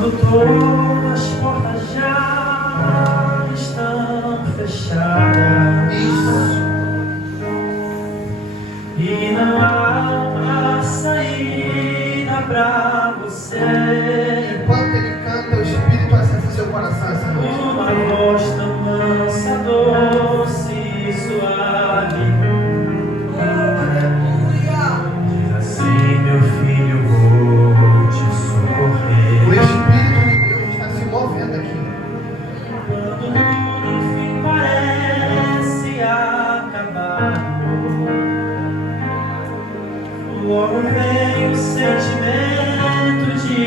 Quando todas as portas já estão fechadas e não há uma saída pra você, enquanto ele canta, o Espírito acessa seu coração essa noite. uma voz tão mansa, doce e suave diz assim: meu filho, vou te socorrer. O Espírito de Deus está se movendo aqui. Quando tudo enfim parece acabar, logo vem o sentimento de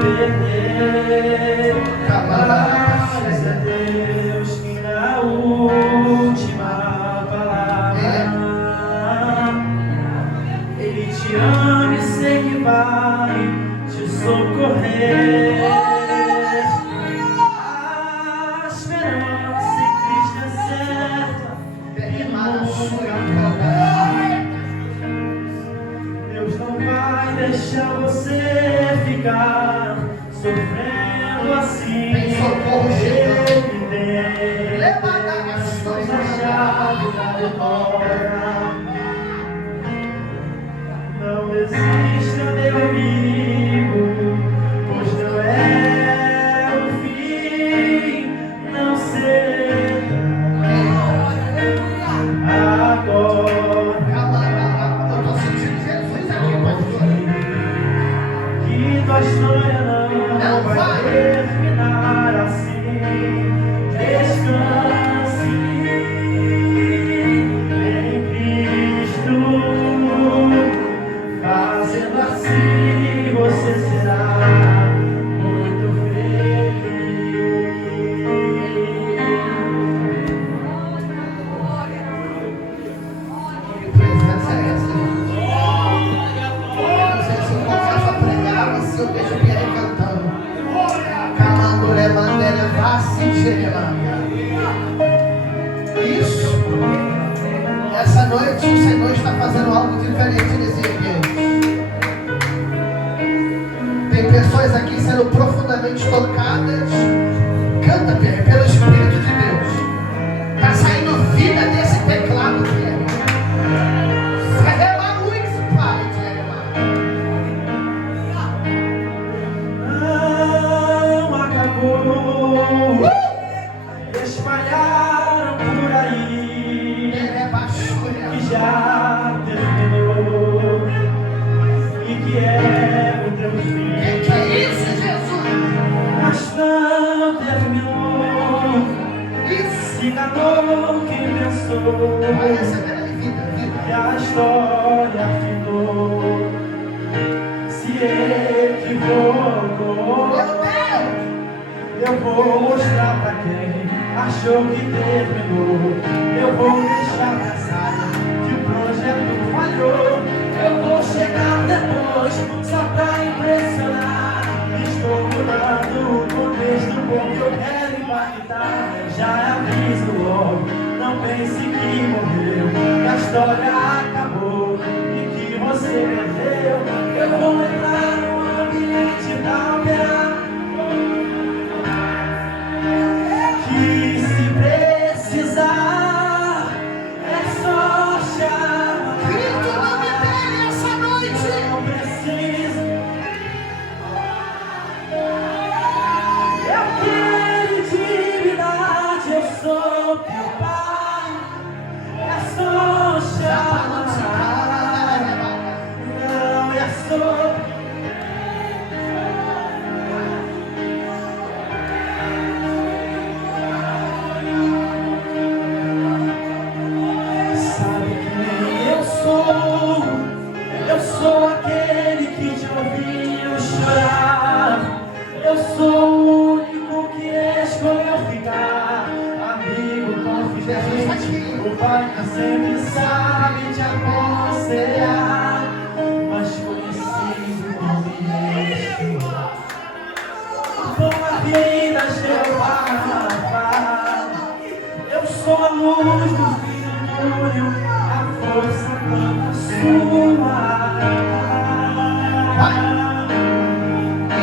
perder. Mas é Deus que dá a última palavra. Ele te ama e sei que vai te socorrer. A esperança em Cristo é certa e nunca morre. Deus não vai deixar você ficar sofrendo assim. Tem socorro chegando. Ele tem as mãos a chave da vitória. Não desista, meu amigo, pois não é o fim. Não ceda agora. Eu estou sentindo Jesus aqui, pastor. Que tua história não vai terminar assim. Descanse em Cristo, fazendo assim você será muito feliz. Que presença é essa, gente? Eu não sei se eu começo a pregar, mas se eu deixo o Pierre cantando. Camandure mandere vacitirema. Isso. Essa noite o Senhor está fazendo algo diferente nesse ambiente. Tem pessoas aqui sendo profundamente tocadas. Canta, Pierre, pelo Espírito de Deus. Está saindo vida desse teclado, Pierre. Serrema Luiz, Pai, Não acabou. Espalharam por aí que já terminou e que é o teu fim. Que é isso, Jesus? Mas não terminou. Isso. Se enganou quem pensou Vai receber a vida, vida. que a história ficou. Se equivocou. Meu Deus! Eu vou mostrar pra quem achou que terminou. Eu vou deixar passar que o projeto falhou. Eu vou chegar depois só pra impressionar. Estou mudando o contexto porque eu quero impactar. Já aviso logo, não pense que morreu, que a história acabou e que você perdeu. Eu vou entrar no ambiente da ópera. Que se precisar é só chamar. Grita o nome dele essa noite. Não preciso. Eu quero intimidade, eu sou teu pai. É só chamar. Não é só. Sabe quem eu sou? Eu sou aquele que te ouviu chorar. Eu sou o único que escolheu ficar. Amigo, confidente, o pai que sempre sabe te aconselhar. Mas conhecido como com a vida Jeová. Eu sou a luz do fim do túnel, a força da sua.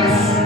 Isso.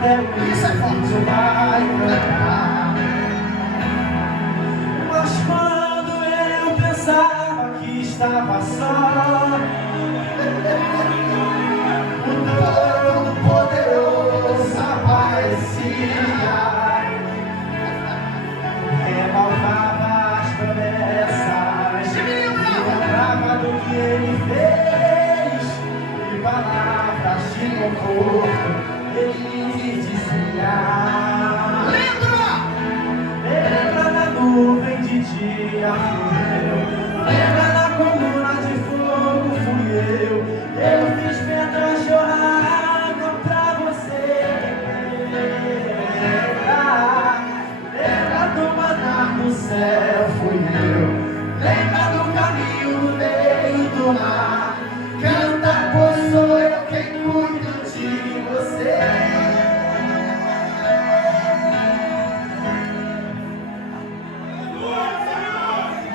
até o infinito vai cantar. Mas quando eu pensava que estava só, o Todo-Poderoso aparecia, renovava as promessas, lembrava do que ele fez, e palavras de conforto ele dizia. Lembra da nuvem de dia, fui eu. Lembra da coluna de fogo, fui eu. Eu fiz pedras chorar água pra você beber. Lembra do maná no céu, fui eu. Lembra do caminho no meio do mar. Canta, pois sou eu quem cuido de você.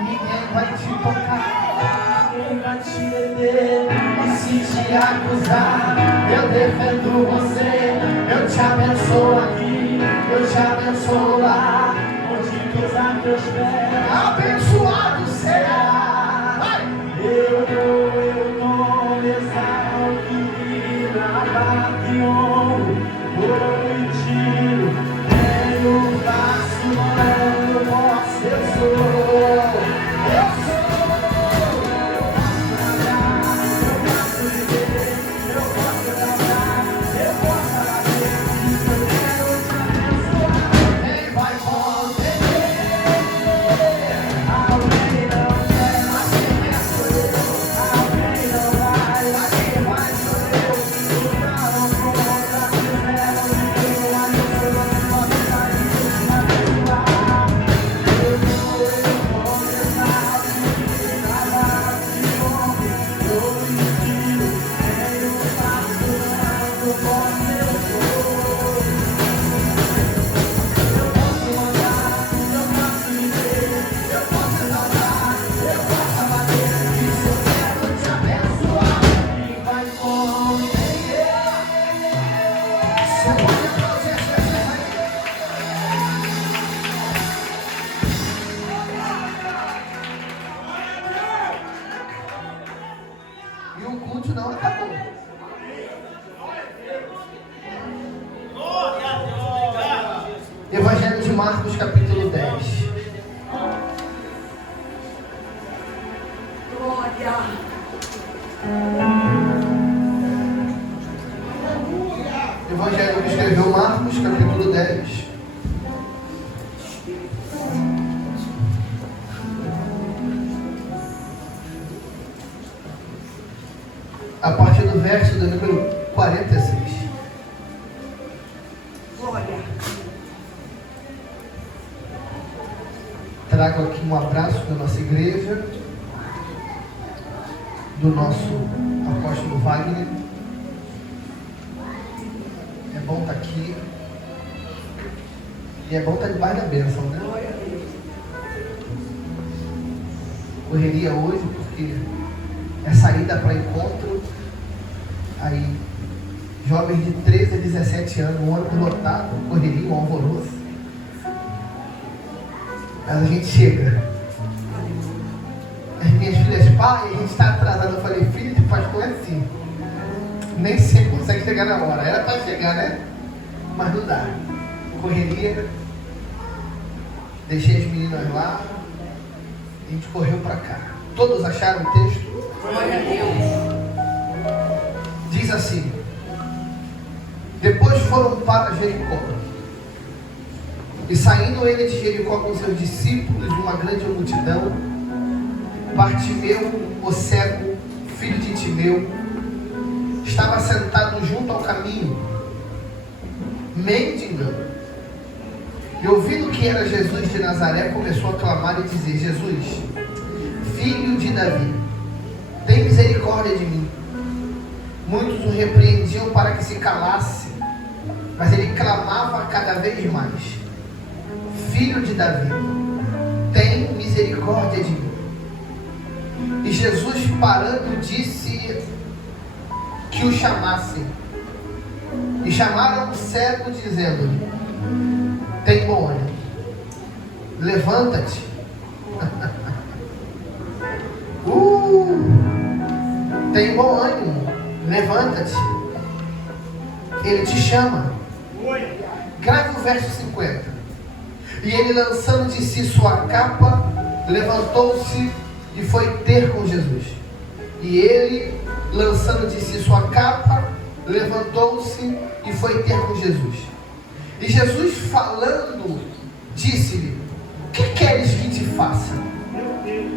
Ninguém vai te tocar, Ninguém vai te deter, e se te acusar, eu defendo você. Eu te abençoo aqui, eu te abençoo lá, onde pisar teus pés, abençoado será. eu dou, exalto, abato e honro, dou e tiro, tenho, faço, mando, posso, eu sou. Quem vai poder? Alguém não quer, Mas quem é sou eu? alguém não vai, Mas quem vai sou eu? lutaram contra, fizeram de tudo, mas eu sou a sua vida e Deus vai perdoar. Eu vou começar, abaixo e honro, dou e tiro, tenho, faço, mando, posso, eu sou. Eu posso andar, eu posso viver, Eu posso exaltar, eu posso abater, isso eu quero te abençoar. quem vai comigo? Você pode aplaudir Jesus aí? E o culto não acabou. Evangelho de Marcos, capítulo 10. Evangelho que escreveu Marcos, capítulo 10. A partir do verso do número 46. Trago aqui um abraço da nossa igreja, do nosso apóstolo Wagner. É bom estar aqui. E é bom estar debaixo da bênção, né? Correria hoje, porque é saída para encontro. Aí, jovens de 13 a 17 anos, um ônibus lotado, correria, um alvoroço. Mas a gente chega. As minhas filhas, pai, a gente está atrasado. Eu falei, filho de pastor é assim. Nem sempre consegue chegar na hora. Era para chegar, né? Mas não dá. Correria. Deixei as meninas lá. A gente correu para cá. Todos acharam o texto? Glória a Deus. Diz assim: depois foram para Jericó. E saindo ele de Jericó com seus discípulos e uma grande multidão, Bartimeu, o cego, filho de Timeu, estava sentado junto ao caminho, mendigando. E ouvindo que era Jesus de Nazaré, começou a clamar e dizer: Jesus, filho de Davi, tem misericórdia de mim. Muitos o repreendiam para que se calasse, mas ele clamava cada vez mais: Filho de Davi, tem misericórdia de mim. E Jesus, parando, disse que o chamassem. E chamaram o cego, dizendo-lhe: tem bom ânimo, levanta-te. Tem bom ânimo, levanta-te. Ele te chama. Grave o verso 50. E ele, lançando de si sua capa, levantou-se e foi ter com Jesus. E ele, lançando de si sua capa, levantou-se e foi ter com Jesus. E Jesus, falando, disse-lhe: que queres que te faça?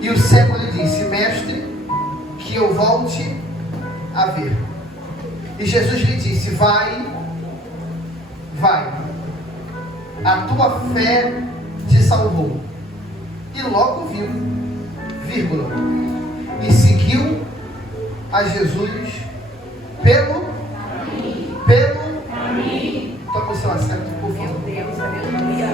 E o cego lhe disse: mestre, que eu volte a ver. E Jesus lhe disse: vai, a tua fé te salvou. E logo viu, vírgula, e seguiu a Jesus pelo caminho. Toma o seu assento, por favor. Meu Deus, aleluia.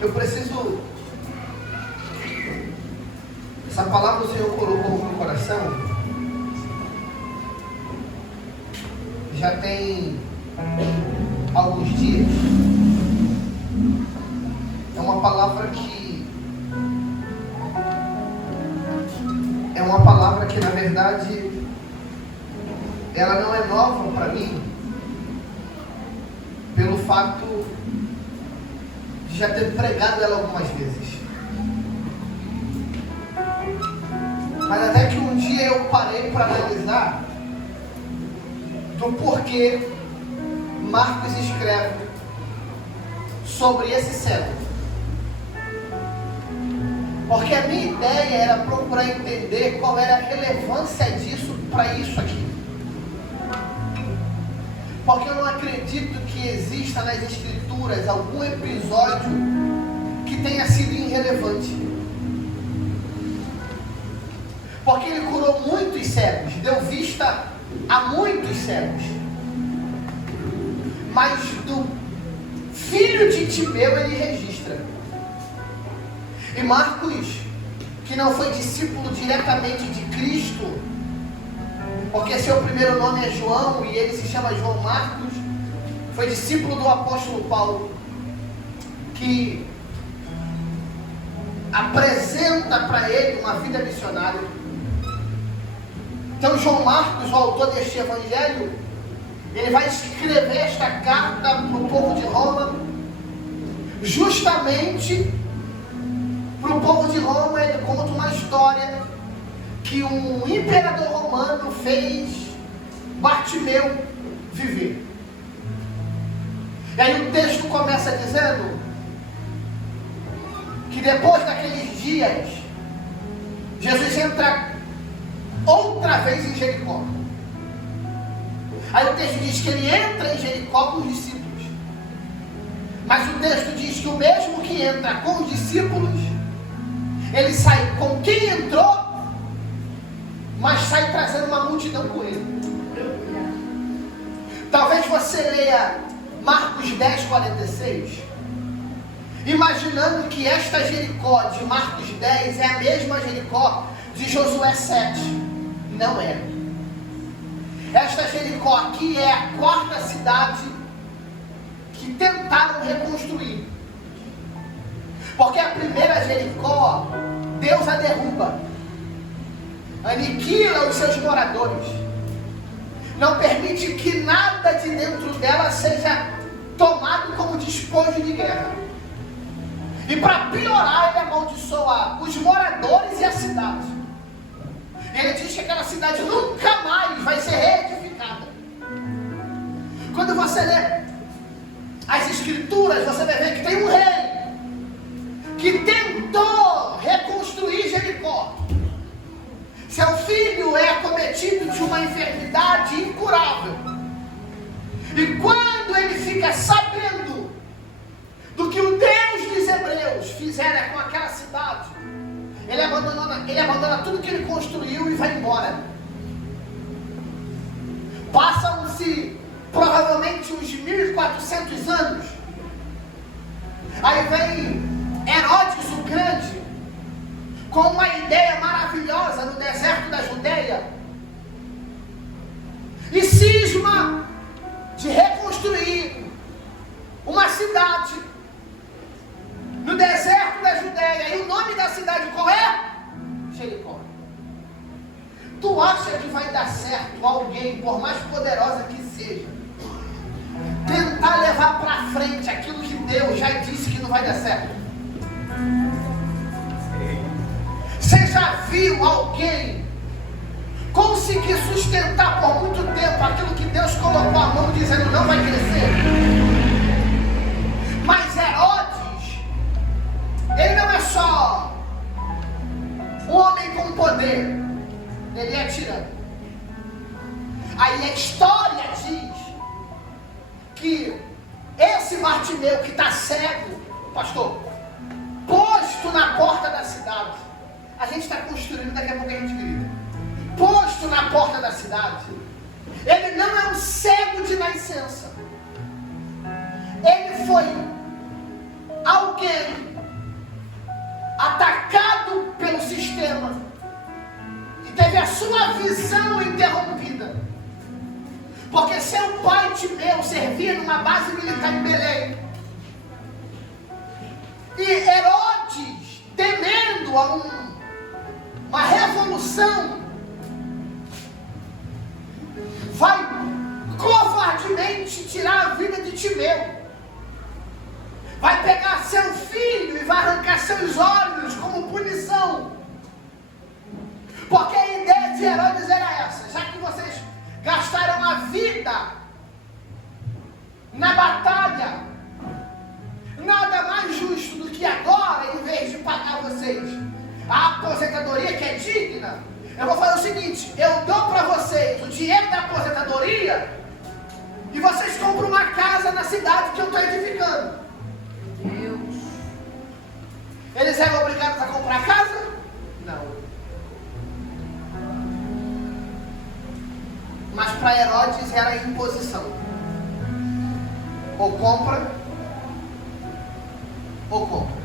Eu preciso. Essa palavra o Senhor colocou no meu coração. Já tem alguns dias. É uma palavra que na verdade ela não é nova para mim, pelo fato de já ter pregado ela algumas vezes. Mas até que um dia eu parei para analisar do porquê Marcos escreve sobre esse cego. Porque a minha ideia era procurar entender qual era a relevância disso para isso aqui. Porque eu não acredito que exista nas Escrituras algum episódio que tenha sido irrelevante. Porque ele curou muitos cegos, deu vista a muitos cegos. Mas do filho de Timeu ele registra. E Marcos, que não foi discípulo diretamente de Cristo, porque seu primeiro nome é João e ele se chama João Marcos, foi discípulo do apóstolo Paulo, que apresenta para ele uma vida missionária. Então João Marcos, o autor deste evangelho, ele vai escrever esta carta para o povo de Roma, justamente para o povo de Roma. Ele conta uma história que um imperador romano fez Bartimeu viver. E aí o texto começa dizendo que depois daqueles dias, Jesus entra outra vez em Jericó. Aí o texto diz que ele entra em Jericó com os discípulos. Mas o texto diz que o mesmo que entra com os discípulos, ele sai com quem entrou, mas sai trazendo uma multidão com ele. Talvez você leia Marcos 10:46, imaginando que esta Jericó de Marcos 10 é a mesma Jericó de Josué 7. Não é. Esta Jericó aqui é a quarta cidade que tentaram reconstruir. Porque a primeira Jericó, Deus a derruba, aniquila os seus moradores, não permite que nada de dentro dela seja tomado como despojo de guerra. E para piorar, ele amaldiçoa os moradores e a cidade. Ele diz que aquela cidade nunca mais vai ser reedificada. Quando você lê as Escrituras, você vai ver que tem um rei que tentou reconstruir Jericó. Seu filho é acometido de uma enfermidade incurável. E quando ele fica sabendo do que o Deus dos Hebreus fizera com aquela cidade, ele abandona tudo que ele construiu e vai embora. Passam-se provavelmente uns 1400 anos. Aí vem Herodes o Grande, com uma ideia maravilhosa no deserto da Judeia e cisma de reconstruir uma cidade no deserto da Judeia. E o nome da cidade qual é? Jericó. Tu acha que vai dar certo alguém, por mais poderosa que seja, tentar levar para frente aquilo que Deus já disse que não vai dar certo? Você já viu alguém conseguir sustentar por muito tempo aquilo que Deus colocou a mão dizendo não vai crescer? Mas Herodes, ele não é só um homem com poder, ele é tirano. Aí a história diz que esse Bartimeu que está cego, pastor, posto na porta da cidade, a gente está construindo, daqui a pouco a gente grita, posto na porta da cidade, ele não é um cego de nascença, ele foi alguém atacado pelo sistema e teve a sua visão interrompida, porque seu pai Timeu servia numa base militar em Belém, e Herodes, temendo uma revolução, vai covardemente tirar a vida de Timeu, vai pegar seu filho e vai arrancar seus olhos como punição, porque a ideia de Herodes era essa: já que vocês gastaram a vida na batalha, nada mais justo do que agora, em vez de pagar vocês a aposentadoria que é digna, eu vou fazer o seguinte: eu dou para vocês o dinheiro da aposentadoria e vocês compram uma casa na cidade que eu estou edificando. Deus. Eles eram obrigados a comprar casa? Não. Mas para Herodes era imposição. Ou compra, ou compra.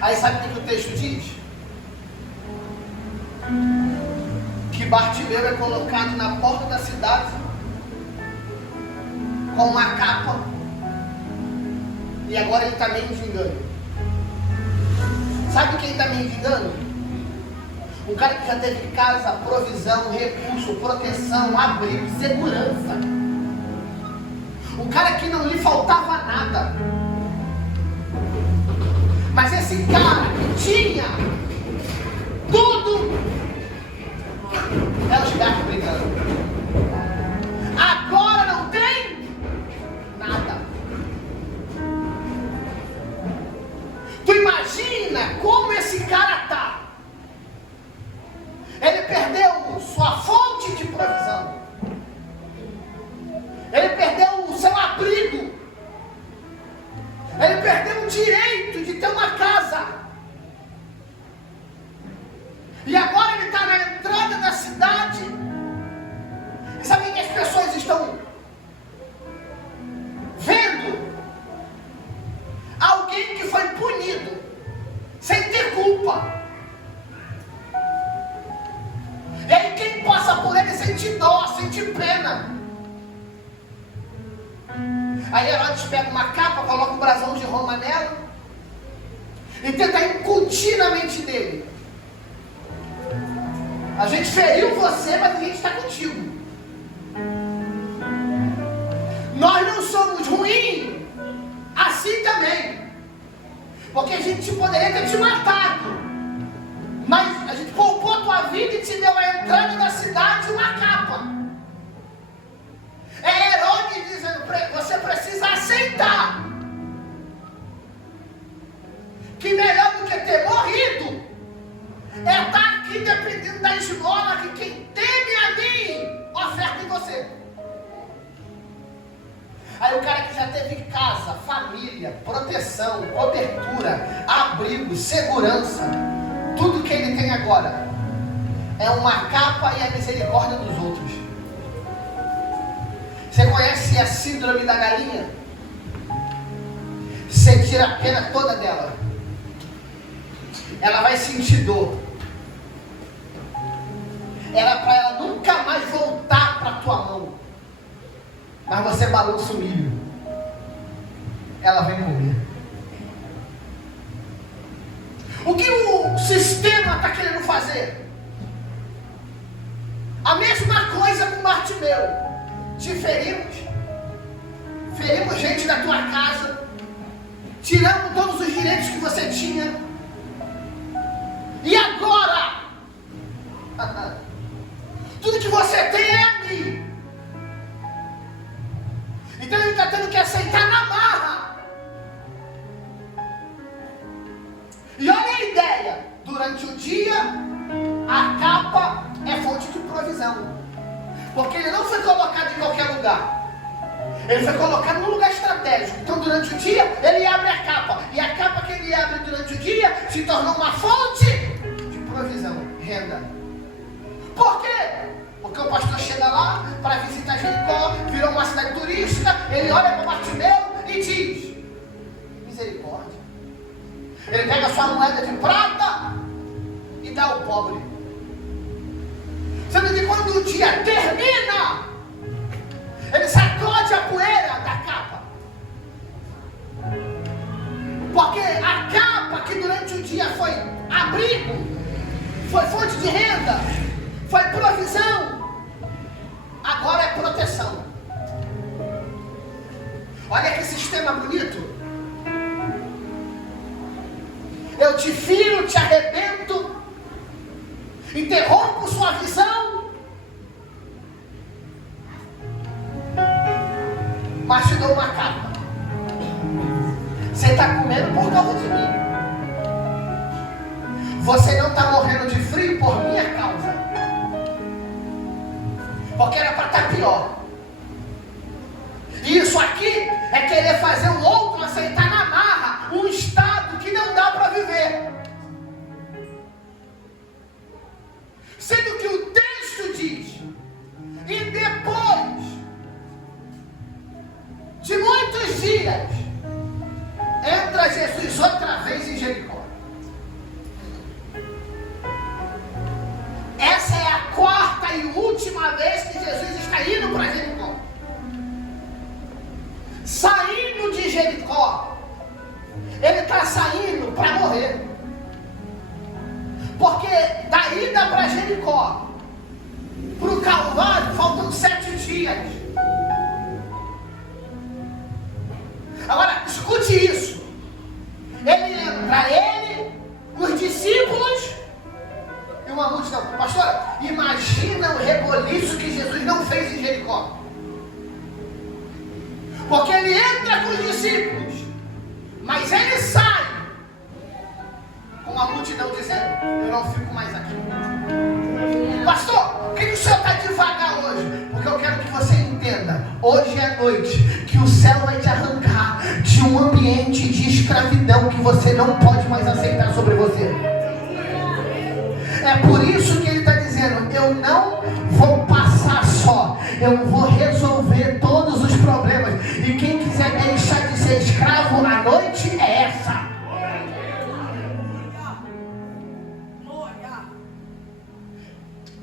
Aí sabe o que o texto diz? Que Bartimeu é colocado na porta da cidade com uma capa, e agora ele está mendigando. Sabe quem está mendigando? Um cara que já teve casa, provisão, recurso, proteção, abrigo, segurança. Um cara que não lhe faltava nada. Mas esse cara que tinha tudo, é os gatos brigando. Agora não tem nada. Tu imagina como esse cara tá? Ele perdeu sua fonte de provisão. Ele perdeu o seu abrigo. Ele perdeu o direito de ter uma casa. E agora ele está na entrada da cidade. E sabe o que as pessoas estão vendo? Alguém que foi punido sem ter culpa. E aí quem passa por ele sente dó, sente pena. Aí Herodes pega uma capa, coloca um brasão de Roma nela e tenta incutir na mente dele: a gente feriu você, mas a gente está contigo. Nós não somos ruins assim também, porque a gente poderia ter te matado, mas a gente poupou a tua vida e te deu a entrada da cidade e uma capa. É Herodes dizendo: você precisa aceitar que melhor do que ter morrido é estar aqui dependendo da esmola que quem teme a mim oferta em você. Aí o cara que já teve casa, família, proteção, cobertura, abrigo, segurança, tudo que ele tem agora é uma capa e a misericórdia dos outros. Você conhece a síndrome da galinha? Você tira a pena toda dela, ela vai sentir dor. Era para ela nunca mais voltar para a tua mão. Mas você balança o milho. Ela vem comer. O que o sistema está querendo fazer? A mesma coisa com Bartimeu. Te ferimos. Ferimos gente da tua casa. Tiramos todos os direitos que você tinha. E agora? Tudo que você tem é a mim. Então ele está tendo que aceitar na marra. E olha a ideia. Durante o dia, a capa é fonte de provisão. Porque ele não foi colocado em qualquer lugar. Ele foi colocado num lugar estratégico. Então durante o dia, ele abre a capa. E a capa que ele abre durante o dia se tornou uma fonte de provisão, renda. Por quê? Porque o pastor chega lá para visitar Jericó, virou uma cidade turística, ele olha para Bartimeu e diz: misericórdia. Ele pega a sua moeda de prata e dá ao pobre. Sendo que quando o dia termina, ele sacode a poeira da capa. Porque a capa que durante o dia foi abrigo, foi fonte de renda, foi provisão, agora é proteção. Olha que sistema bonito. Eu te firo, te arrebento, interrompo sua visão, mas te dou uma capa. Você está comendo por causa de mim. Você não está morrendo de frio por minha causa. Porque era para estar pior. E isso aqui é querer fazer o outro aceitar na marra um estado que não dá para viver. Sendo que o texto diz: e depois de muitos dias, entra Jesus outra vez em Jericó. Essa é a quarta e última vez que Jesus está indo para Jericó. Saindo de Jericó, ele está saindo para morrer. Porque da ida para Jericó para o Calvário faltam 7 dias. Agora, escute isso. Ele entra, os discípulos e uma multidão. Pastora, imagina o reboliço que Jesus não fez em Jericó. Porque ele entra com os discípulos, mas ele sai com a multidão dizendo: eu não fico mais aqui. Pastor, por que o senhor está devagar hoje? Porque eu quero que você entenda, hoje é noite, que o céu vai te arrancar de um ambiente de escravidão que você não pode mais aceitar sobre você. É por isso que ele está dizendo: eu não vou passar só, eu vou resolver todos os problemas. E quem quiser deixar de ser escravo à noite é essa.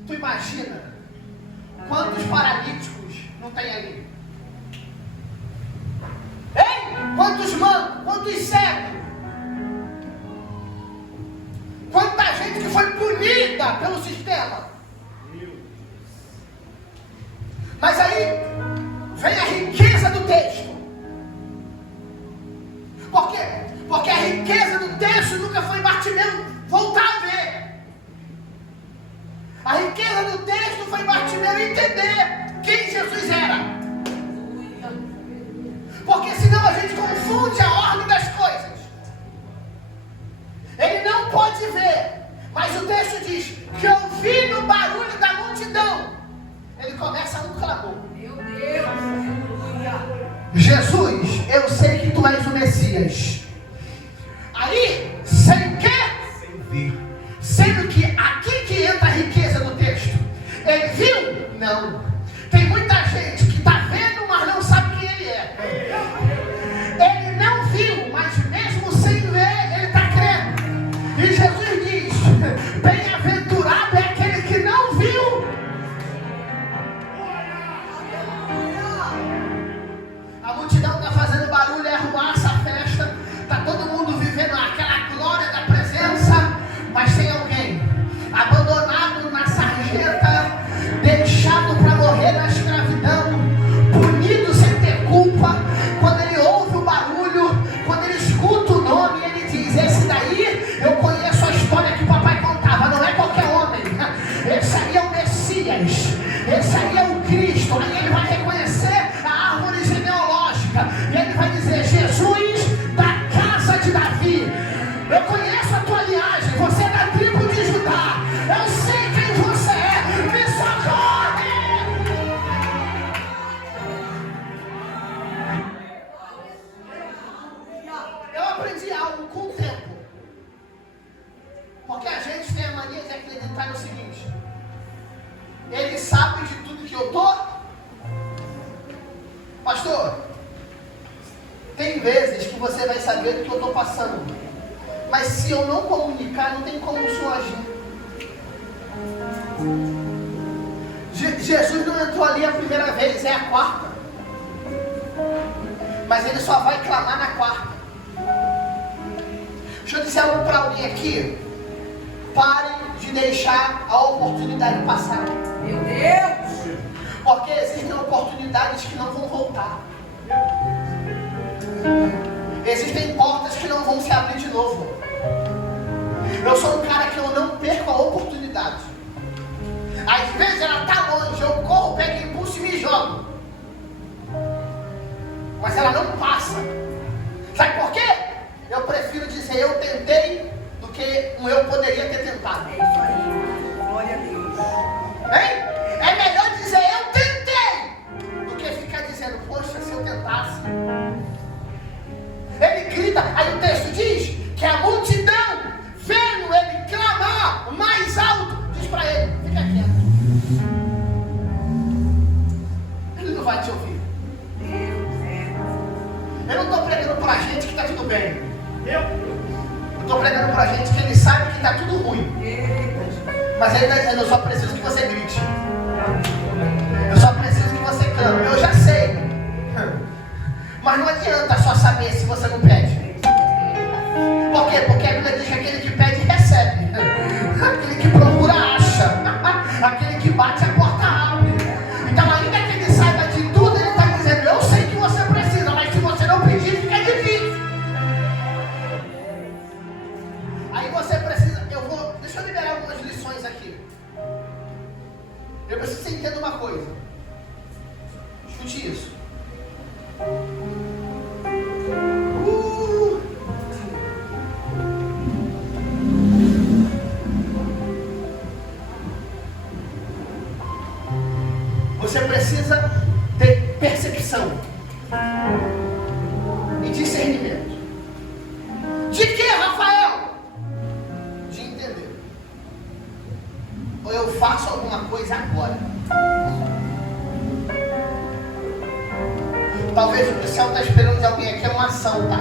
Tu imagina quantos paralíticos não tem ali? Hein? Quantos mancos? Quantos cegos? Quanta gente que foi punida pelo sistema. Mas aí vem a riqueza do texto. Por quê? Porque a riqueza do texto nunca foi Bartimeu voltar a ver. A riqueza do texto foi Bartimeu entender quem Jesus era. Porque senão a gente confunde a ordem das coisas. Ele não pode ver, mas o texto diz que ouvindo o barulho da multidão, ele começa um clamor. Meu Deus, aleluia. Jesus, eu sei que tu és o Messias. Aí, sem quê? Sem ver. Sendo que aqui que entra a riqueza do texto. Ele viu? Não. Tem muita gente que está vendo, mas não sabe quem ele é. Ele não viu, mas mesmo sem ver, ele está crendo. E Jesus Messias, esse aí é o Cristo. Aí ele vai reconhecer a árvore genealógica e ele vai dizer: Jesus da casa de Davi. Eu conheço a tua linhagem, você é da tribo de Judá. Eu sei quem você é, me socorre! Eu aprendi algo com o tempo. Porque a gente tem a mania de acreditar no seguinte: ele sabe de tudo que eu tô. Pastor, tem vezes que você vai saber do que eu tô passando, mas se eu não comunicar, não tem como o senhor agir. Jesus não entrou ali a primeira vez, é a quarta. Mas ele só vai clamar na quarta. Deixa eu dizer algo para alguém aqui. Pare de deixar a oportunidade passar. Meu Deus! Porque existem oportunidades que não vão voltar. Existem portas que não vão se abrir de novo. Eu sou um cara que eu não perco a oportunidade. Às vezes ela está longe, eu corro, pego impulso e me jogo. Mas ela não passa. Sabe por quê? Eu prefiro dizer eu tentei do que um eu poderia ter tentado. É isso aí. Glória a Deus. Hein? É melhor dizer eu tentei do que ficar dizendo, poxa, se eu tentasse. Ele grita, aí o texto diz que a multidão, vendo ele clamar mais alto, diz para ele: fica quieto. Ele não vai te ouvir. Eu não estou pregando para a gente que está tudo bem. Eu estou pregando para a gente que ele sabe que está tudo ruim. Mas ele está dizendo: eu só preciso que você grite. Eu só preciso que você clame. Eu já sei. Mas não adianta só saber se você não pede. Por quê? Porque a Bíblia diz que aquele que pede recebe. Aquele que procura acha. Aquele que bate a porta abre. Então ainda que ele saiba de tudo, ele está dizendo: eu sei que você precisa, mas se você não pedir, fica difícil. Aí você precisa, deixa eu liberar algumas lições aqui. Eu preciso que você entenda uma coisa. Escute isso. Você precisa ter percepção e discernimento. De que, Rafael? De entender. Ou eu faço alguma coisa agora. Talvez o que o céu está esperando de alguém aqui é uma ação, tá?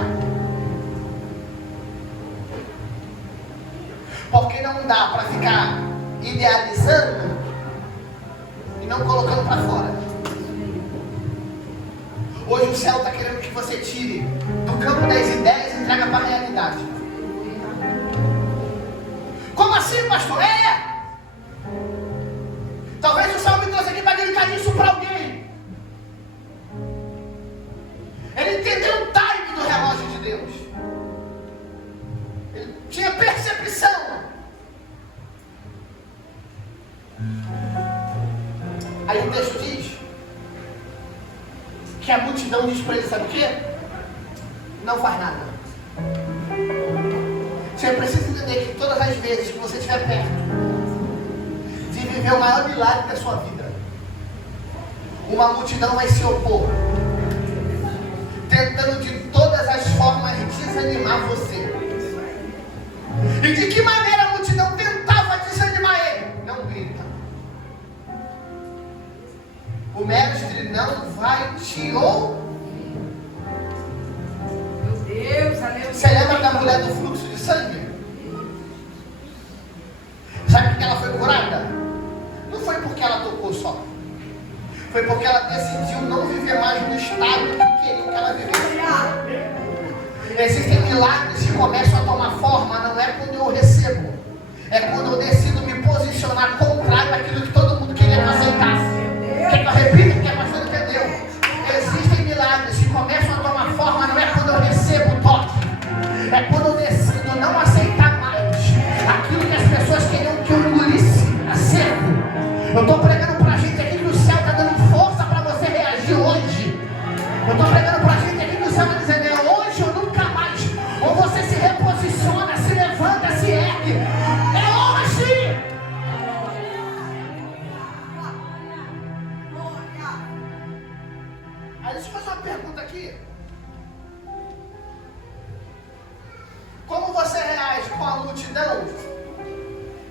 Porque não dá para ficar idealizando e não colocando para fora. Hoje o céu está querendo que você tire do campo das ideias e entrega para a realidade. Como assim, pastor? Talvez o céu me trouxe aqui para gritar isso para alguém. Ele entendeu o time do relógio de Deus. Ele tinha percepção. Aí o texto diz que a multidão diz para ele: sabe o quê? Não faz nada. Você precisa entender que todas as vezes que você estiver perto de viver o maior milagre da sua vida, uma multidão vai se opor, tentando de todas as formas desanimar você. E de que maneira a multidão tentava desanimar ele? Não grita. O mestre não vai te ouvir. Meu Deus, aleluia. Você lembra da mulher do fluxo de sangue? Sabe por que ela foi curada? Não foi porque ela tocou só. Foi porque ela decidiu não viver mais no estado que queriam que ela vivesse. Existem milagres que começam a tomar forma, não é quando eu recebo, é quando eu decido me posicionar contrário àquilo que todo mundo queria que eu aceitasse. Quer que eu repita? Porque a pastora entendeu. Existem milagres que começam a tomar forma, não é quando eu recebo o toque, é quando eu decido não aceitar mais aquilo que as pessoas queriam que eu engolisse a seco. Eu estou pregando para a gente aqui que o céu está dando força para você reagir hoje. Eu estou pregando para a gente aqui que o céu está dizendo, é hoje ou nunca mais. Ou você se reposiciona, se levanta, se ergue. É hoje! Aí deixa eu fazer uma pergunta aqui. Como você reage com a multidão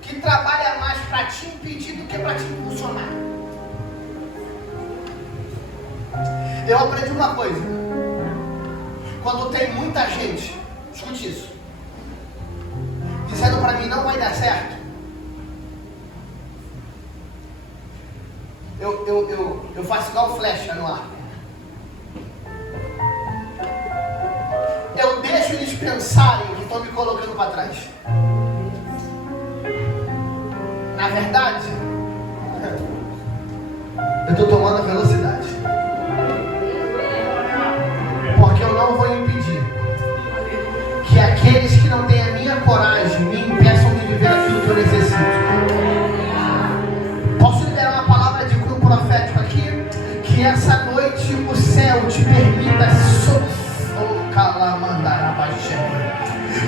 que trabalha mais para te impedir do que para te impulsionar? Eu aprendi uma coisa. Quando tem muita gente, escute isso, dizendo para mim não vai dar certo, eu faço igual flecha no ar. Eu deixo eles pensarem que estão me colocando para trás. Na verdade, eu estou tomando velocidade. Porque eu não vou impedir que aqueles que não têm a minha coragem me impeçam de viver aquilo que eu necessito. Posso liberar uma palavra de cunho profético aqui? Que essa noite o céu te permita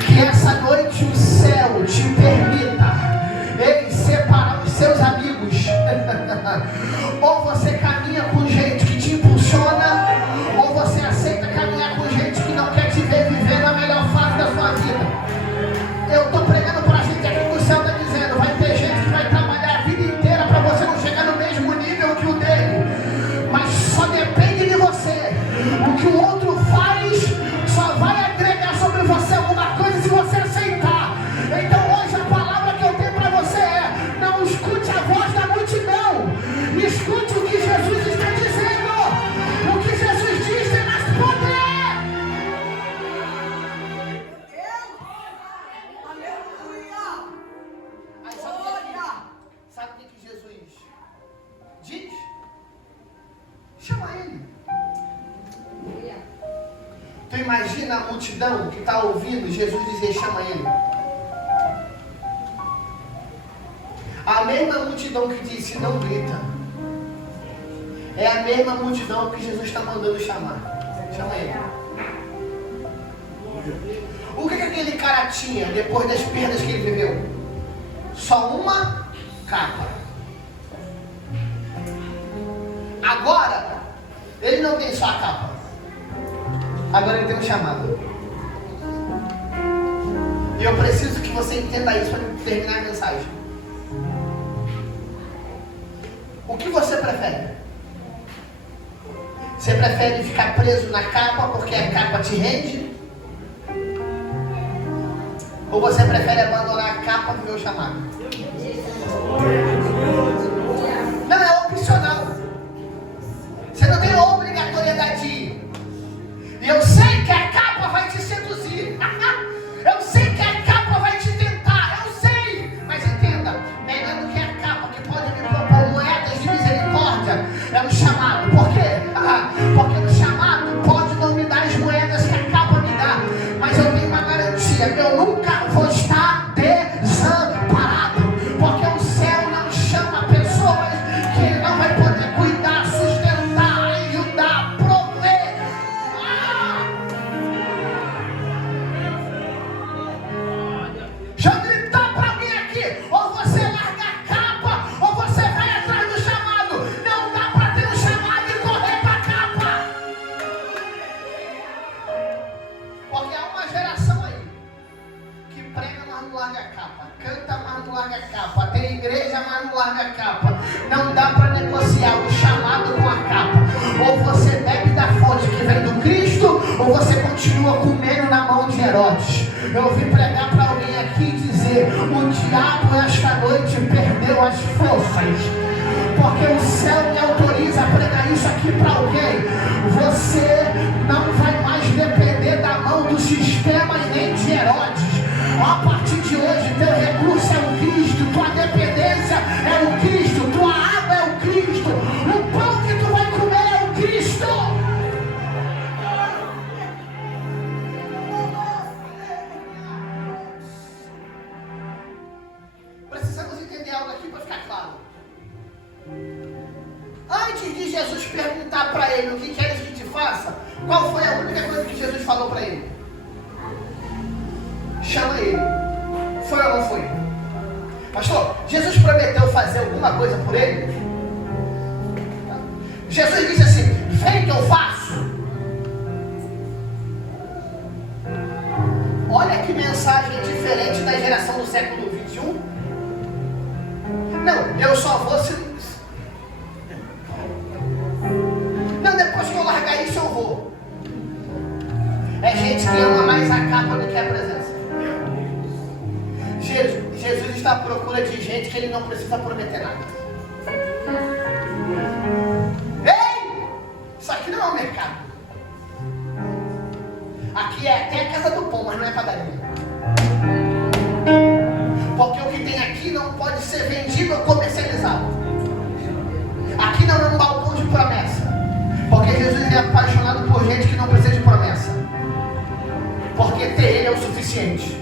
que essa noite o céu te permita separar os seus amigos. Ou você caminha com gente que te impulsiona, ou você aceita caminhar com gente que não quer te ver viver a melhor fase da sua vida. Eu estou pregando para a gente aqui que o céu está dizendo, vai ter gente que vai trabalhar a vida inteira para você não chegar no mesmo nível que o dele, mas só depende de você. O que o outro faz só vai agregar sobre você alguma coisa se você aceitar. Então hoje a palavra que eu tenho para você é: não escute a voz da multidão, escute o que Jesus está dizendo. O que Jesus diz tem mais poder. Aleluia! Aí sabe o que Jesus diz? Chama ele. Tu imagina a multidão que está ouvindo Jesus dizer, chama ele. A mesma multidão que disse, não grita, é a mesma multidão que Jesus está mandando chamar. Chama ele. O que aquele cara tinha depois das perdas que ele viveu? Só uma capa. Agora, ele não tem só a capa. Agora ele tem um chamado. E eu preciso que você entenda isso para terminar a mensagem. O que você prefere? Você prefere ficar preso na capa porque a capa te rende? Ou você prefere abandonar a capa para ver o chamado? Não, é opcional. Você não tem obrigatoriedade de ir. E eu sei que a capa vai te seduzir. Eu sei que a capa vai te tentar. Eu sei. Mas entenda, melhor do que a capa que pode me propor moedas de misericórdia é o chamado. Por quê? Porque o chamado pode não me dar as moedas que a capa me dá, mas eu tenho uma garantia: eu nunca vou estar desamparado. Porque o céu não chama pessoas que ele não vai poder cuidar, sustentar, ajudar, prover. Deixa eu gritar para mim aqui: ou você larga a capa, ou você vai atrás do chamado. Não dá para ter um chamado e correr para a capa. Porque há uma geração aí que prega, mas não larga a capa, canta, mas não larga a capa, tem igreja, mas não larga a capa. Não dá para negociar o chamado com a capa. Ou você bebe da fonte que vem do Cristo, ou você continua comendo na mão de Herodes. Eu vim pregar para alguém aqui e dizer: o diabo esta noite perdeu as forças, porque o céu me autoriza a pregar isso aqui para alguém. Você não vai mais depender da mão do sistema e nem de Herodes. A partir de hoje, teu recurso é o Cristo, tua dependência é o Cristo, tua água é o Cristo, o pão que tu vai comer é o Cristo. Precisamos entender algo aqui para ficar claro. Jesus perguntar para ele o que queres que te faça, qual foi a única coisa que Jesus falou para ele? Chama ele. Foi ou não foi? Pastor, Jesus prometeu fazer alguma coisa por ele? Jesus disse assim: vem que eu faço. Olha que mensagem diferente da geração do século 21. Não, eu só vou se... Não, depois que eu largar isso eu vou. É gente que ama mais a capa do que a presença. Jesus está à procura de gente que ele não precisa prometer nada. Ei! Isso aqui não é um mercado. Aqui é até a casa do pão, mas não é padaria. Porque o que tem aqui não pode ser vendido ou comercializado. Aqui não é um balcão de promessa. Porque Jesus é apaixonado por gente que não precisa de promessa. Porque ter ele é o suficiente.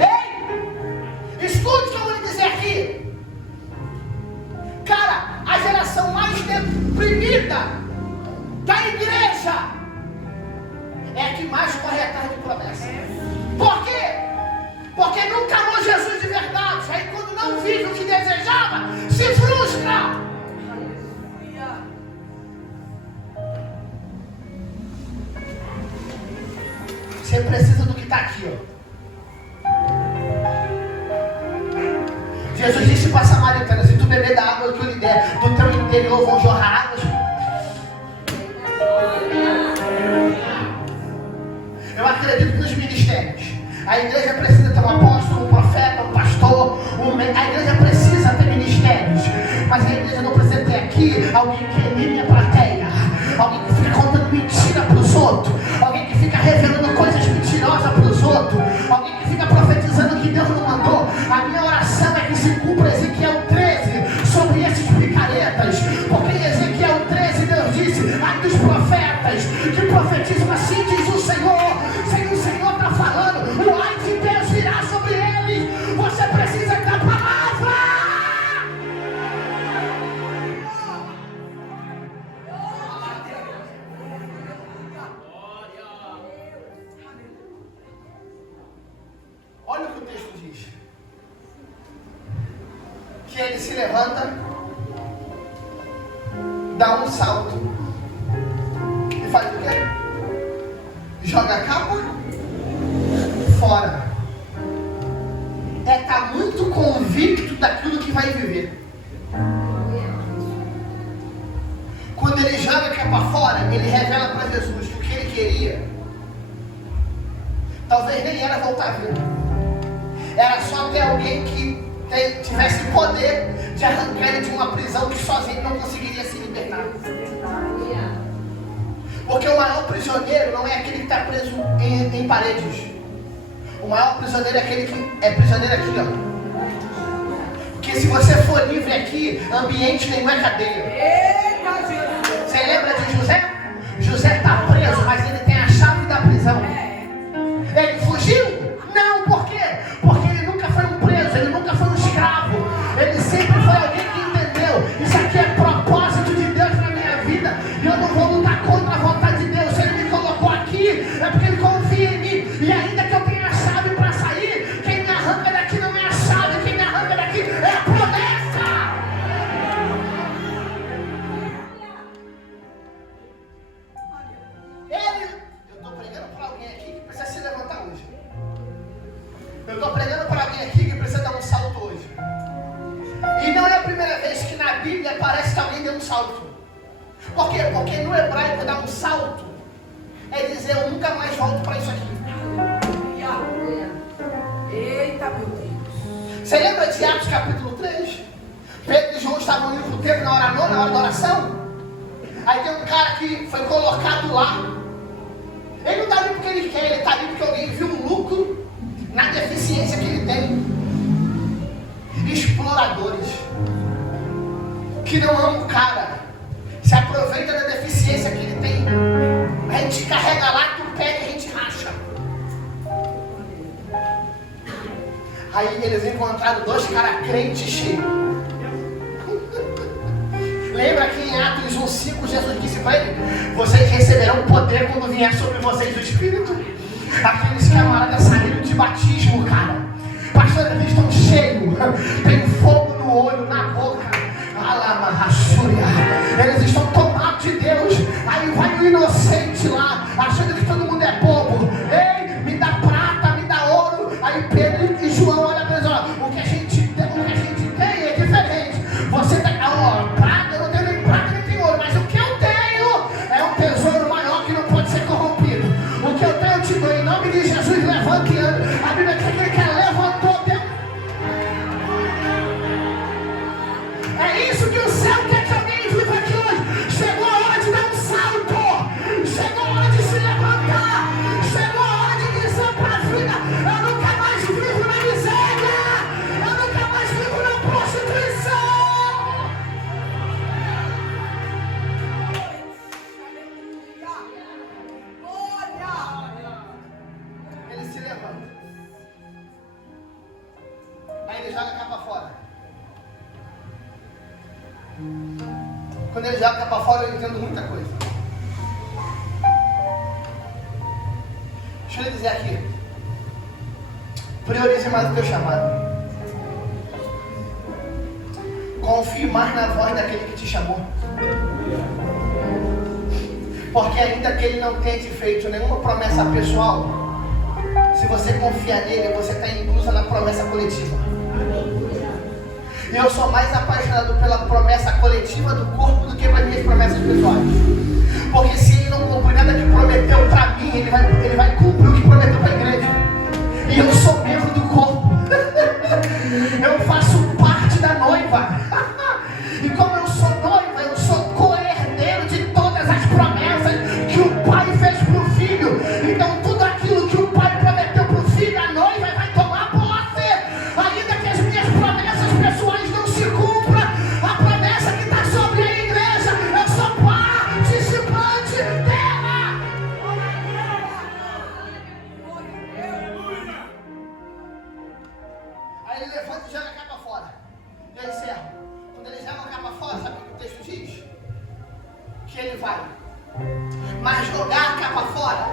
Ei! Escute o que eu vou lhe dizer aqui. Cara, a geração mais deprimida da igreja é a que mais corre atrás de promessa. Por quê? Porque nunca amou Jesus de verdade. Aí quando não vive o que desejava, se frustra. Você precisa do que está aqui, ó. Jesus disse para a samaritana: se tu beber da água que eu lhe der, do teu interior vão jorrar águas. Eu acredito nos ministérios. A igreja precisa ter um apóstolo, um profeta, um pastor. A igreja precisa ter ministérios. Mas a igreja não precisa ter aqui alguém que anime a plateia, alguém que fica contando mentira para os outros, alguém que fica revelando coisas mentirosas para os outros, alguém que fica profetizando que Deus não mandou. A minha oração é que se cumpra Ezequiel 13 sobre esses picaretas. Porque em Ezequiel 13 Deus disse: ai dos profetas que profetizam assim, diz o Senhor. Se o Senhor está falando, o ai de Deus virá sobre eles. Você precisa da palavra. Olha o que o texto diz. Que ele se levanta, dá um salto e faz o quê? Joga a capa fora. Está muito convicto daquilo que vai viver. Quando ele joga a capa fora, ele revela para Jesus que o que ele queria talvez nem era voltar a vida. Era só ter alguém que tivesse poder de arrancar ele de uma prisão que sozinho não conseguiria se libertar. Porque o maior prisioneiro não é aquele que está preso em paredes. O maior prisioneiro é aquele que é prisioneiro aqui, ó. Porque se você for livre aqui, ambiente nenhum é cadeia. Eita, Jesus! Você lembra de José? José está preso, mas ele tem a chave da prisão. Ele fugiu? Não, por quê? Porque ele nunca foi um preso, ele nunca foi um escravo. Ele sempre foi alguém que entendeu: isso aqui é propósito de Deus na minha vida, e eu não vou lutar contra a vontade de Deus. Se ele me colocou aqui, é porque ele confia em mim. E ainda que eu tenha a chave para sair, quem me arranca daqui não é a chave, quem me arranca daqui é a promessa. Eu estou pregando para alguém aqui que precisa se levantar hoje. Eu estou pregando para alguém aqui que precisa dar um salto hoje. E não é a primeira vez que na Bíblia parece que alguém deu um salto. Por quê? Porque no hebraico dar um salto é dizer: eu nunca mais volto para isso aqui. Eita, meu Deus! Você lembra de Atos capítulo 3? Pedro e João estavam indo para o templo na hora nona, na hora da oração. Aí tem um cara que foi colocado lá. Ele não está ali porque ele quer, ele está ali porque alguém viu um lucro na deficiência que ele tem. Exploradores que não amam o cara, se aproveita da deficiência que ele tem. A gente carrega lá, tu pega e a gente racha. Aí eles encontraram dois caras crentes cheios. 5, Jesus disse para ele: vocês receberão poder quando vier sobre vocês o Espírito. Aqueles camaradas saíram de batismo, cara. Pastor, eles estão cheios, tem fogo no olho, na boca. Eles estão tomados de Deus. Aí vai o inocente lá, achando que todo mundo é bobo. Ei, me dá prata, me dá ouro. Aí Pedro e João olham para eles: ó, o que a gente tem é diferente. Você tem prata, eu não tenho nem prata nem tem ouro, mas o que eu tenho é um tesouro maior que não pode ser corrompido. O que eu tenho eu te dou. Em nome de Jesus, levante e ande. A Bíblia diz que ele quer levantou. É isso que o céu quer que alguém viva aqui hoje. Chegou a hora de dar um salto. Chegou a hora de se levantar. Chegou a hora de dizer para a vida: eu nunca mais vivo na miséria. Eu nunca mais vivo na prostituição. Ele se levanta. Aí ele joga a capa fora. Quando ele joga a capa fora, eu entendo muita coisa. Deixa eu dizer aqui: priorize mais o teu chamado. Confie mais na voz daquele que te chamou. Porque ainda que ele não tenha te feito nenhuma promessa pessoal, se você confiar nele, você está inclusa na promessa coletiva. E eu sou mais apaixonado pela promessa coletiva do corpo do que pelas minhas promessas pessoais. Porque se ele não cumprir nada que prometeu para mim, ele vai cumprir o que prometeu para a igreja. E eu sou membro do corpo. Eu faço parte da noiva. E como eu sou noiva, eu sou co-herdeiro de todas as promessas que o pai fez para o filho. Então tudo aquilo que o pai prometeu para o filho, a noiva vai tomar posse. Ainda que as minhas promessas pessoais não se cumpram, a promessa que está sobre a igreja, eu sou participante dela. Aí ele levanta e joga a capa fora. E eu encerro. Quando ele joga a capa fora, sabe o que o texto diz? Que ele vai. Mas jogar a capa fora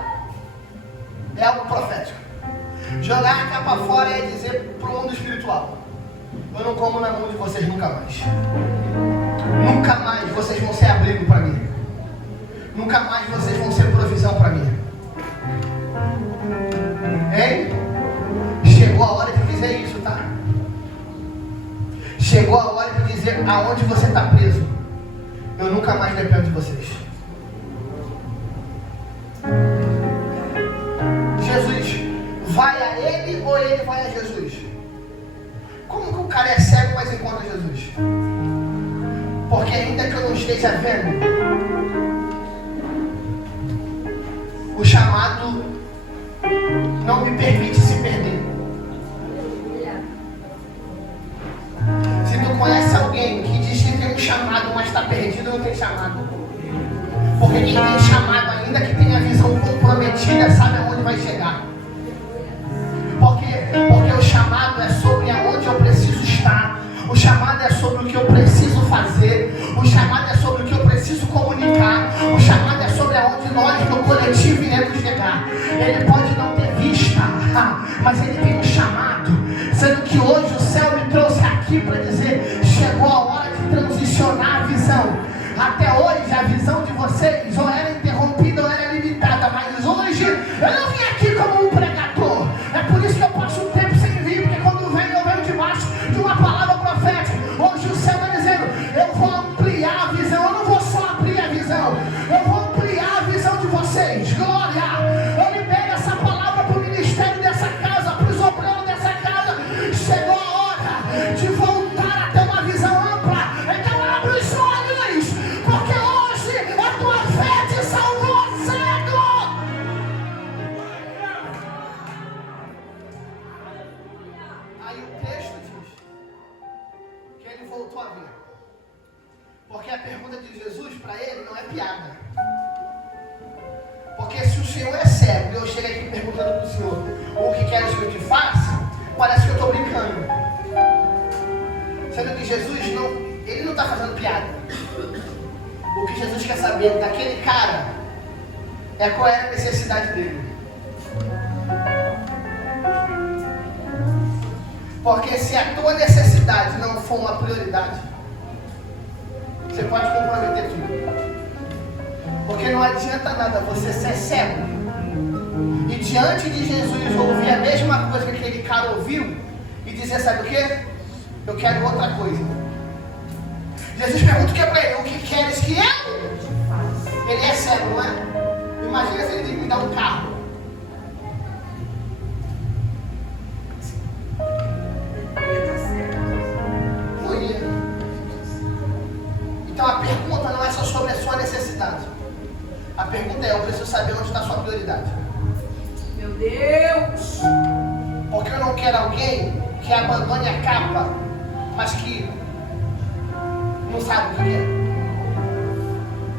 é algo profético. Jogar a capa fora é dizer para o mundo espiritual: eu não como na mão de vocês nunca mais. Nunca mais vocês vão ser abrigo para mim. Nunca mais vocês vão ser provisão para mim. Hein? Chegou a hora de dizer isso, tá? Chegou a hora de dizer aonde você está preso: eu nunca mais dependo de vocês. Jesus vai a ele ou ele vai a Jesus? Como que o cara é cego, mas encontra Jesus? Porque ainda que eu não esteja vendo, o chamado não me permite se perder. Se tu conhece alguém que diz que tem um chamado, mas está perdido, não tem chamado. Porque quem tem chamado, ainda que tenha visão comprometida, sabe aonde vai chegar. Porque o chamado é sobre aonde eu preciso estar. O chamado é sobre o que eu preciso fazer. O chamado é sobre o que eu preciso comunicar. O chamado é sobre aonde nós no coletivo iremos chegar. Ele pode não ter vista, mas ele tem um chamado. Sendo que hoje o céu me trouxe aqui para dizer: chegou a hora de transicionar a visão. Até hoje a visão de vocês ou era interrompida ou era limitada, mas hoje eu não vim aqui como um pregador. É por isso que eu passo um tempo sem vir, porque quando venho eu venho debaixo de uma palavra profética. Hoje o céu está dizendo: eu vou ampliar a visão. Eu não vou só abrir a visão, eu vou ampliar a visão de vocês. Glória! Eu libero essa palavra para o ministério dessa casa, para os obreiros dessa casa. Chegou a hora de voltar a ter uma visão ampla. Então abre os olhos, porque hoje a tua fé te salvou cedo. Aí o texto diz que ele voltou a ver. Porque a pergunta de Jesus para ele não é piada. Porque se o Senhor é cego e eu chego aqui perguntando para o Senhor: o que queres que eu te faça? Parece que eu estou brincando. Sendo que Jesus ele não está fazendo piada. O que Jesus quer saber daquele cara é qual é a necessidade dele. Porque se a tua necessidade não for uma prioridade, você pode comprometer tudo. Porque não adianta nada você ser cego e diante de Jesus ouvir a mesma coisa que aquele cara ouviu e dizer, sabe o que? Eu quero outra coisa. Jesus pergunta o que é para ele? O que queres que eu? Ele é cego, não é? Imagina se ele tem que me dar um carro. Não ia. Então a pergunta não é só sobre a sua necessidade. A pergunta é, eu preciso saber onde está a sua prioridade. Meu Deus! Porque eu não quero alguém que abandone a capa, mas que não sabe o que é.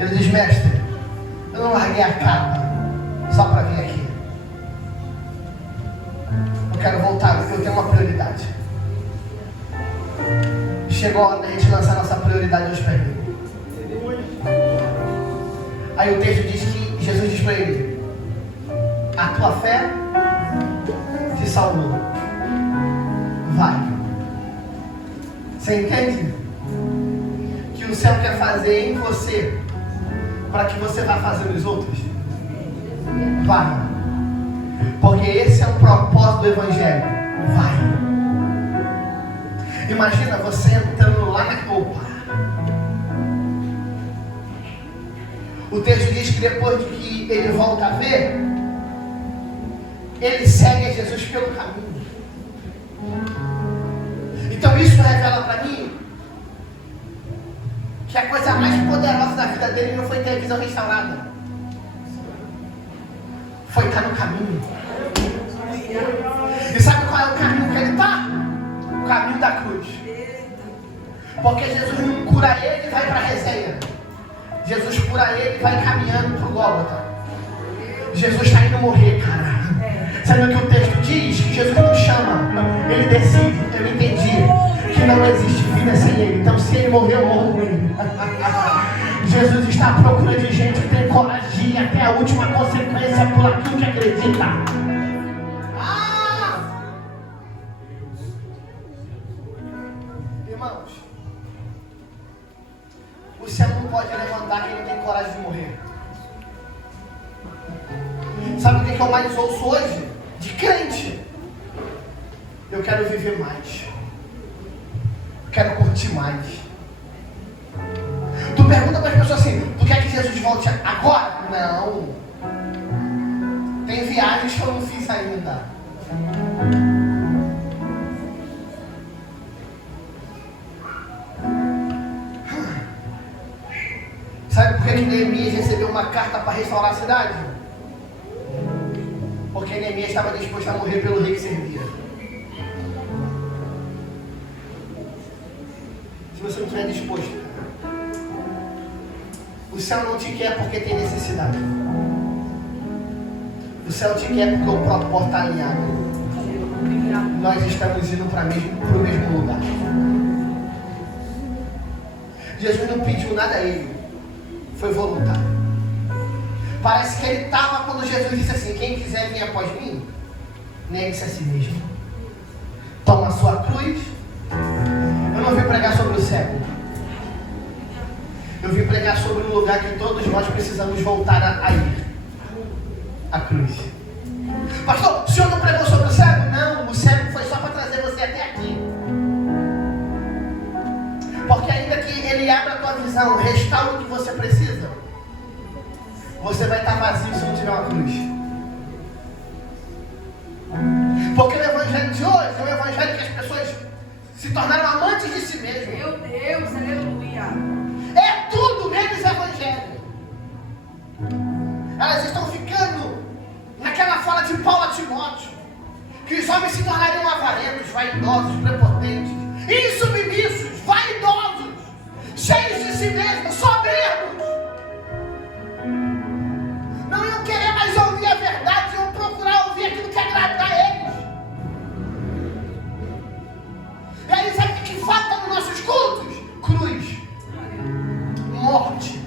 Ele diz, mestre, eu não larguei a capa só para vir aqui. Eu quero voltar porque eu tenho uma prioridade. Chegou a hora da gente lançar nossa prioridade aos pés dele. Aí o texto diz que Jesus diz para ele, a tua fé te salvou. Vai. Você entende? Que o céu quer fazer em você para que você vá fazer nos outros? Vai. Porque esse é o propósito do Evangelho. Vai. Imagina você entrando lá na roupa. O texto diz que depois de que ele volta a ver, ele segue a Jesus pelo caminho. Então isso revela para mim que a coisa mais poderosa da vida dele não foi ter a visão restaurada. Foi estar no caminho. E sabe qual é o caminho que ele está? O caminho da cruz. Porque Jesus não cura ele e vai para a resenha. Jesus cura ele e vai caminhando para o Gólgota. Jesus está indo morrer, cara. Sabe o que o texto diz? Que Jesus não chama, ele decide. Eu entendi que não existe vida sem ele. Então se ele morrer, eu morro com ele. Jesus está à procura de gente que tem coragem de ir até a última consequência por aquilo que acredita. Irmãos, o céu não pode levantar quem não tem coragem de morrer. Sabe o que eu mais ouço hoje? De crente. Eu quero viver mais. Eu quero curtir mais. Tu pergunta para as pessoas assim, tu quer que Jesus volte agora? Não. Tem viagens que eu não fiz ainda. Sabe por que Neemias recebeu uma carta para restaurar a cidade? Porque Neemias estava disposto a morrer pelo rei que servia. Se você não estiver disposto, o céu não te quer porque tem necessidade. O céu te quer porque o propósito está alinhado. Nós estamos indo para o mesmo lugar. Jesus não pediu nada a ele. Foi voluntário. Parece que ele estava quando Jesus disse assim, quem quiser vir após mim, negue-se a si mesmo. Toma a sua cruz. Eu não vim pregar sobre o cego. Eu vim pregar sobre um lugar que todos nós precisamos voltar a ir. A cruz. Pastor, o senhor não pregou sobre o cego? Não, o cego foi só para trazer você até aqui. Porque ainda que ele abra a tua visão, restaure o que você precisa, você vai estar vazio se não tiver uma cruz. Porque o evangelho de hoje é um evangelho que as pessoas se tornaram amantes de si mesmo. Meu Deus, aleluia. É tudo menos evangelho. Elas estão ficando naquela fala de Paulo a Timóteo, que os homens se tornariam avarentos, vaidosos, prepotentes, insubmissos, vaidosos, cheios de si mesmos, soberbos. Não iam querer mais ouvir a verdade, iam procurar ouvir aquilo que agradar a eles. E aí sabe o que falta nos nossos cultos? Cruz, morte,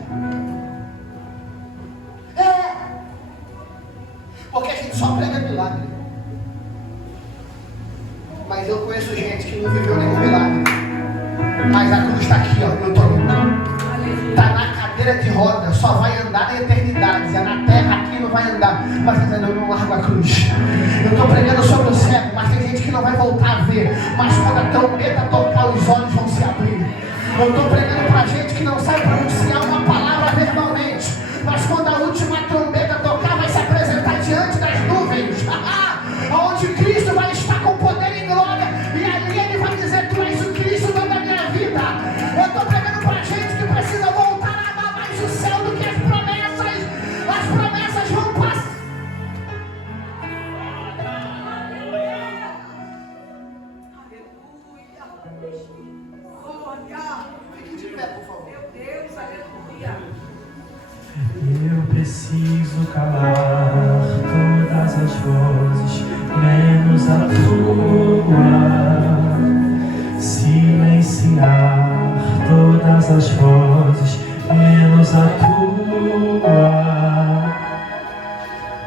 roda, só vai andar na eternidade. É na terra aqui não vai andar. Mas está dizendo, eu não largo a cruz. Eu estou pregando sobre o cego, mas tem gente que não vai voltar a ver. Mas quando a trombeta tocar, os olhos vão se abrir. Eu estou pregando para gente que não sabe pronunciar uma palavra verbalmente. Mas quando a última trombeta tocar, vai se apresentar diante das nuvens. Onde Cristo vai estar com poder e glória. E ali Ele vai dizer, tu és o Cristo da minha vida. Eu estou pregando para gente que precisa voltar a amar mais o céu do que as promessas. As promessas vão passar. Fique de pé, por favor. Meu Deus, aleluia. Eu preciso calar todas as vozes, menos a tua. Silenciar todas as vozes, menos a tua.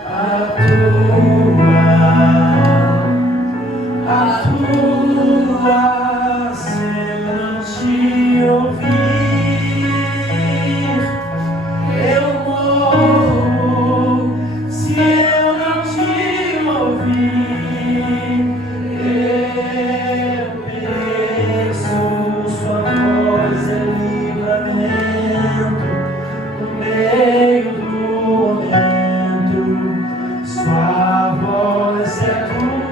A tua, se eu não te ouvir, eu morro. Se eu não te ouvir, eu pereço. Sua voz é livramento no meio do momento. Sua voz é tudo.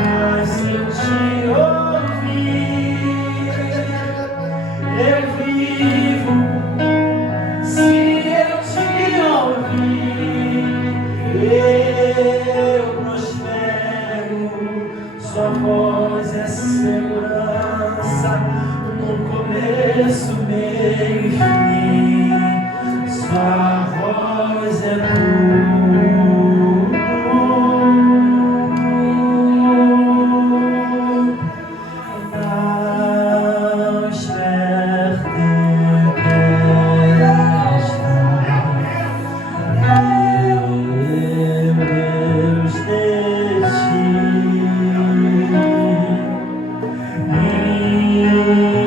Mas se eu te ouvir, eu vivo. Se eu te ouvir, eu prospero. Sua voz é segurança no começo, meio e fim. Sua voz é tudo. Não espertem